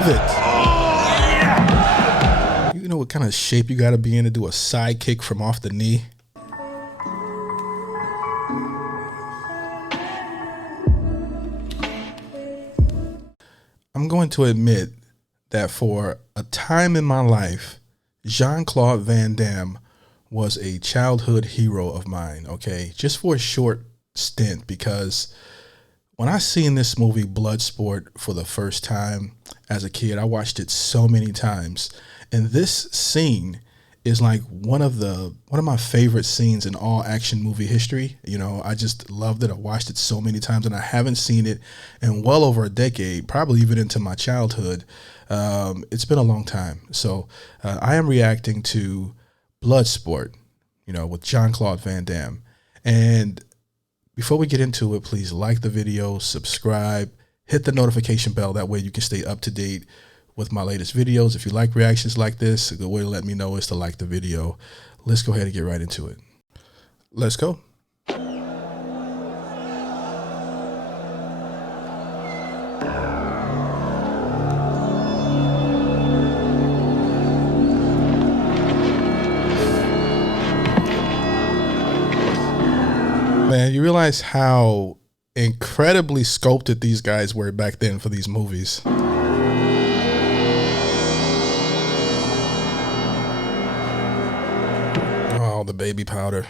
love it. You know what kind of shape you got to be in to do a side kick from off the knee? I'm going to admit that for a time in my life, Jean-Claude Van Damme was a childhood hero of mine, okay? Just for a short stint, because when I seen this movie Bloodsport for the first time as a kid, I watched it so many times. And this scene is like one of my favorite scenes in all action movie history. You know, I just loved it. I watched it so many times, and I haven't seen it in well over a decade, probably even into my childhood. It's been a long time. So I am reacting to Bloodsport, you know, with Jean-Claude Van Damme. And before we get into it, please like the video, subscribe, hit the notification bell. That way you can stay up to date with my latest videos. If you like reactions like this, a good way to let me know is to like the video. Let's go ahead and get right into it. Let's go. Man, you realize how incredibly sculpted these guys were back then for these movies. Oh, the baby powder.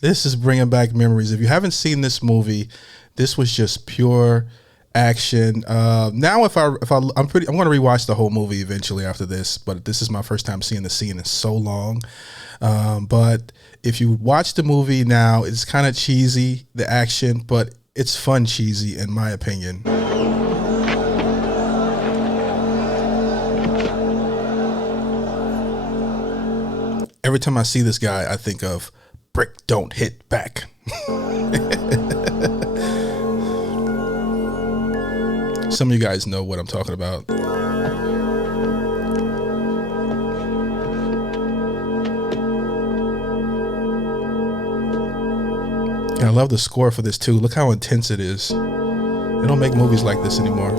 This is bringing back memories. If you haven't seen this movie, this was just pure action. Now, I'm going to rewatch the whole movie eventually after this, but this is my first time seeing the scene in so long. But if you watch the movie now, it's kind of cheesy, the action, but it's fun cheesy in my opinion. Every time I see this guy, I think of brick don't hit back. Some of you guys know what I'm talking about. And I love the score for this too. Look how intense it is. They don't make movies like this anymore.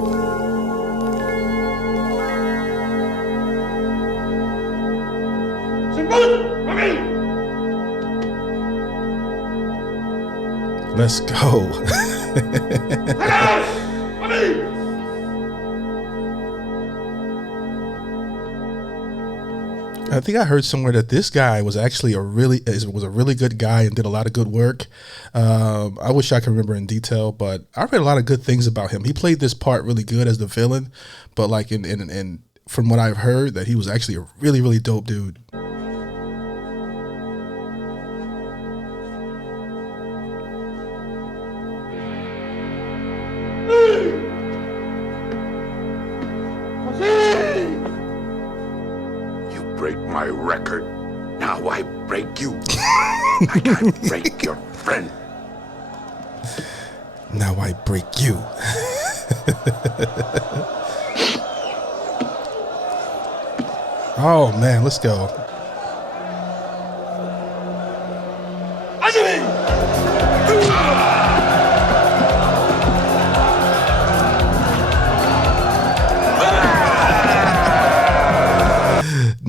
Let's go. I think I heard somewhere that this guy was actually a really good guy and did a lot of good work. I wish I could remember in detail, but I read a lot of good things about him. He played this part really good as the villain, but like in from what I've heard, that he was actually a really, really dope dude. Break my record. Now I break you. I can't break your friend. Now I break you. Oh man, let's go.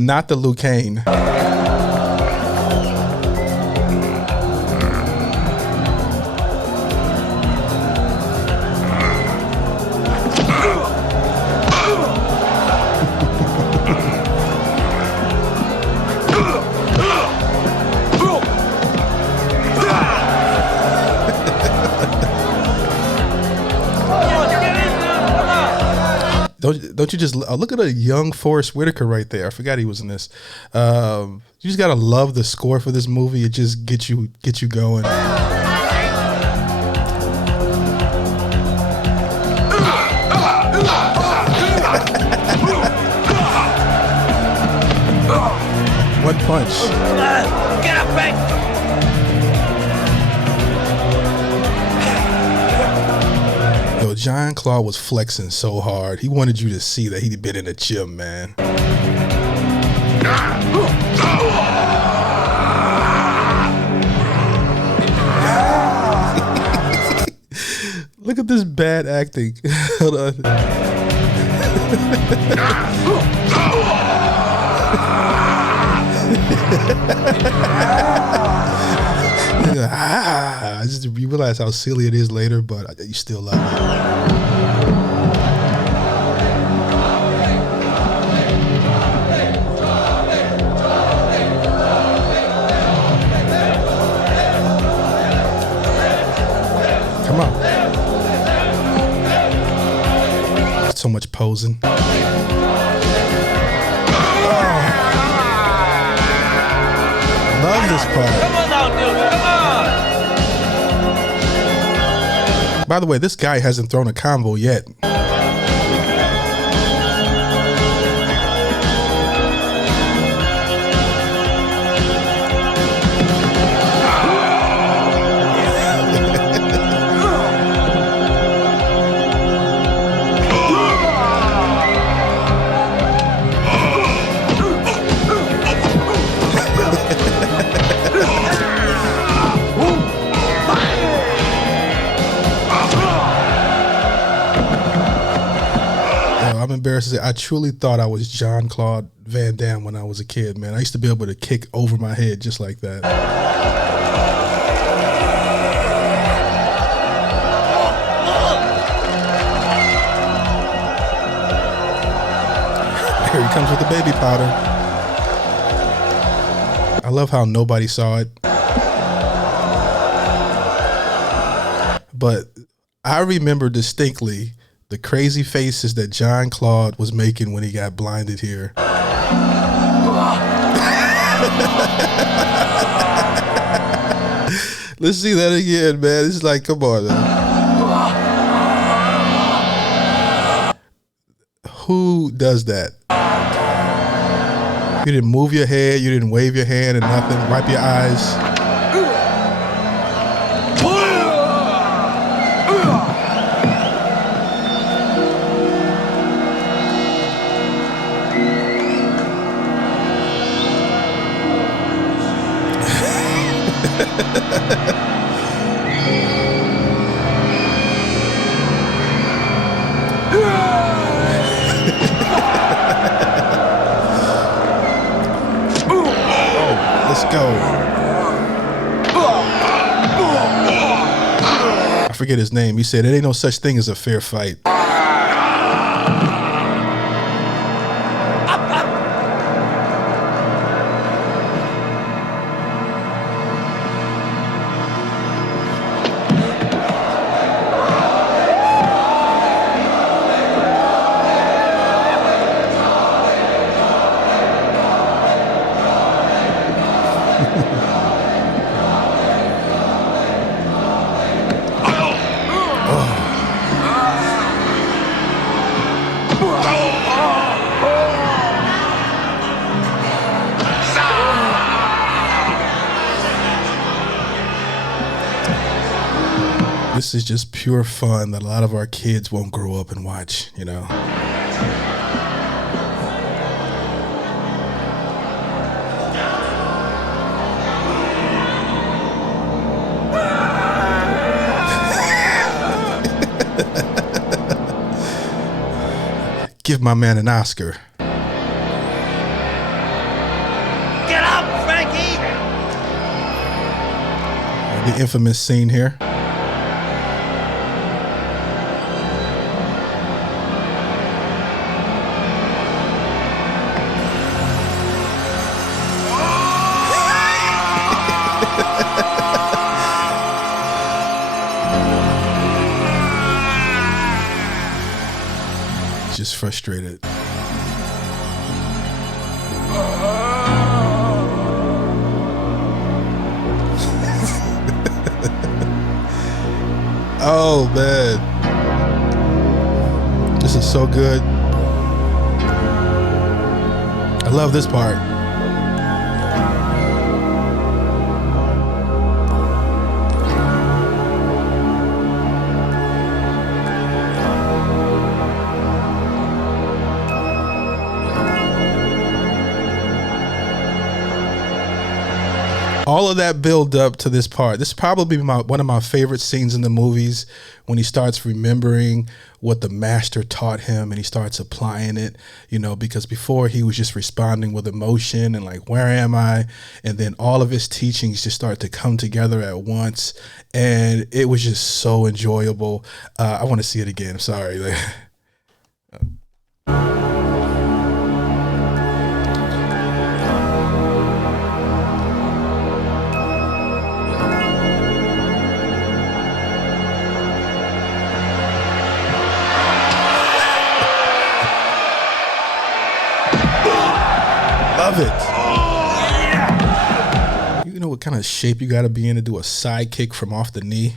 Not the Liu Kang. Don't you just look at a young Forrest Whitaker right there? I forgot he was in this. You just gotta love the score for this movie. It just gets you going. One punch. Get up, back. Yo, Jean-Claude was flexing so hard. He wanted you to see that he'd been in the gym, man. Look at this bad acting. Hold on. I just realize how silly it is later, but you still love it. Come on. So much posing. Oh. Love this part. Come on now, dude. Come on. By the way, this guy hasn't thrown a combo yet. I'm embarrassed to say I truly thought I was Jean-Claude Van Damme when I was a kid, man. I used to be able to kick over my head just like that. Here he comes with the baby powder. I love how nobody saw it. But I remember distinctly the crazy faces that Jean-Claude was making when he got blinded here. Let's see that again, man. It's like, come on, man. Who does that? You didn't move your head, you didn't wave your hand and nothing, wipe your eyes. Let's go. I forget his name. He said, "There ain't no such thing as a fair fight." This is just pure fun that a lot of our kids won't grow up and watch, you know. Give my man an Oscar. Get up, Frankie! The infamous scene here. Just frustrated. Oh man, this is so good. I love this part. all of that build up to this part. This is probably one of my favorite scenes in the movies, when he starts remembering what the master taught him and he starts applying it, because before he was just responding with emotion and like, where am I? And then all of his teachings just start to come together at once. And it was just so enjoyable. I want to see it again. I'm sorry. Love it. You know what kind of shape you got to be in to do a side kick from off the knee?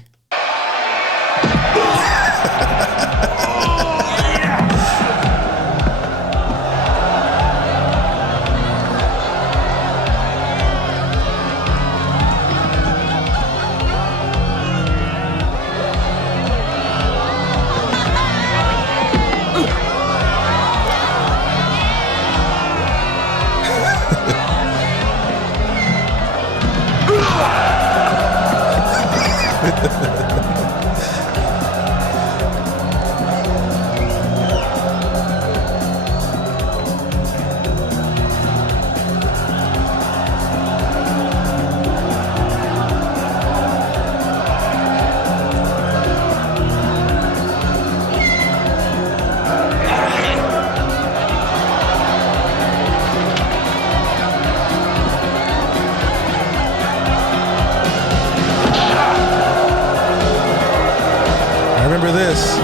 Remember this.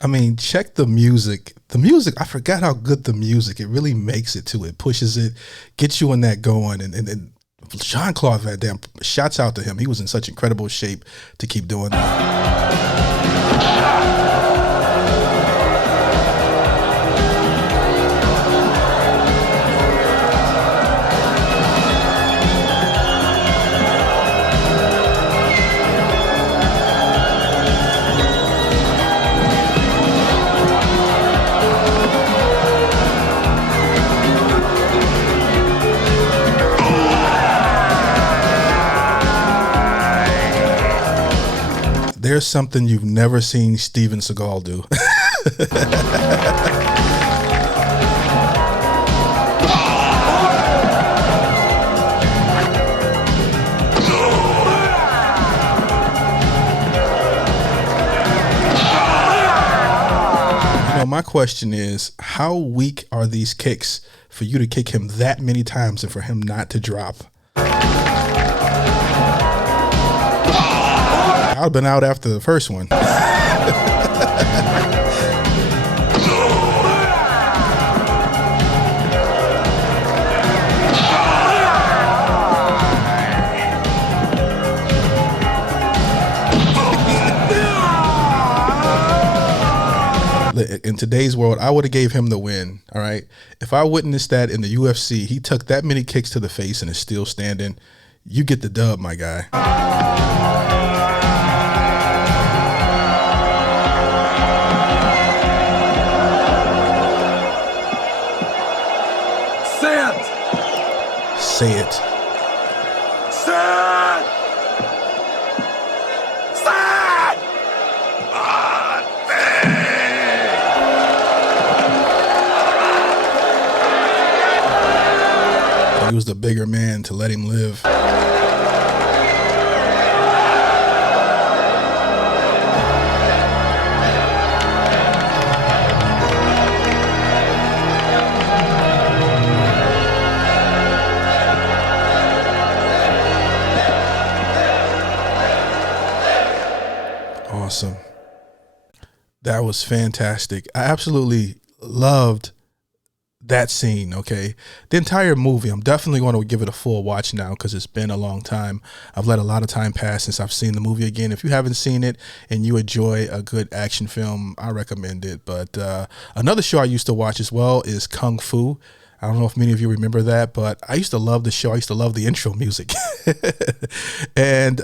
I mean, check the music. The music, I forgot how good the music, it really makes it to it, pushes it, gets you in that going. And Jean-Claude Van Damme, shouts out to him. He was in such incredible shape to keep doing that. There's something you've never seen Steven Seagal do. My question is, how weak are these kicks for you to kick him that many times and for him not to drop? I'd have been out after the first one. In today's world, I would have gave him the win. All right. If I witnessed that in the UFC, he took that many kicks to the face and is still standing. You get the dub, my guy. Say it. Say it! Say it! He was the bigger man to let him live. Awesome. That was fantastic. I absolutely loved that scene. Okay. The entire movie, I'm definitely going to give it a full watch now because it's been a long time. I've let a lot of time pass since I've seen the movie again. If you haven't seen it and you enjoy a good action film, I recommend it. But another show I used to watch as well is Kung Fu. I don't know if many of you remember that, but I used to love the show. I used to love the intro music. And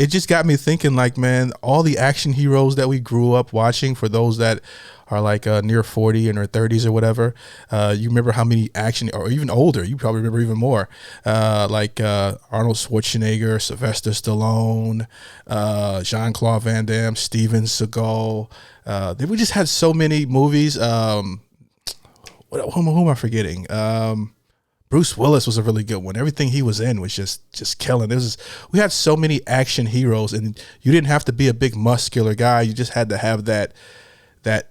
it just got me thinking, like, man, all the action heroes that we grew up watching, for those that are like near 40 in their 30s or whatever, you remember how many action, or even older, you probably remember even more, like Arnold Schwarzenegger, Sylvester Stallone, Jean-Claude Van Damme, Steven Seagal. We just had so many movies. Who am I forgetting? Bruce Willis was a really good one. Everything he was in was just killing. We had so many action heroes, and you didn't have to be a big muscular guy. You just had to have that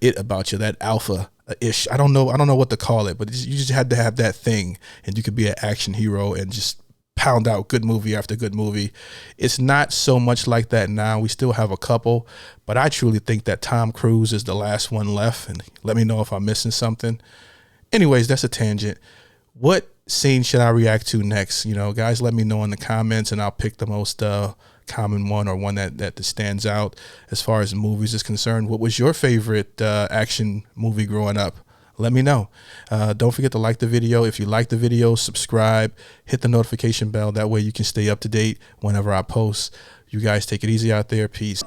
it about you, that alpha ish. I don't know what to call it, but you just had to have that thing, and you could be an action hero and just pound out good movie after good movie. It's not so much like that now. We still have a couple, but I truly think that Tom Cruise is the last one left. And let me know if I'm missing something. Anyways, that's a tangent. What scene should I react to next? You know, guys, let me know in the comments, and I'll pick the most common one, or one that stands out as far as movies is concerned. What was your favorite action movie growing up? Let me know. Don't forget to like the video. If you like the video, subscribe, hit the notification bell. That way you can stay up to date whenever I post. You guys take it easy out there. Peace.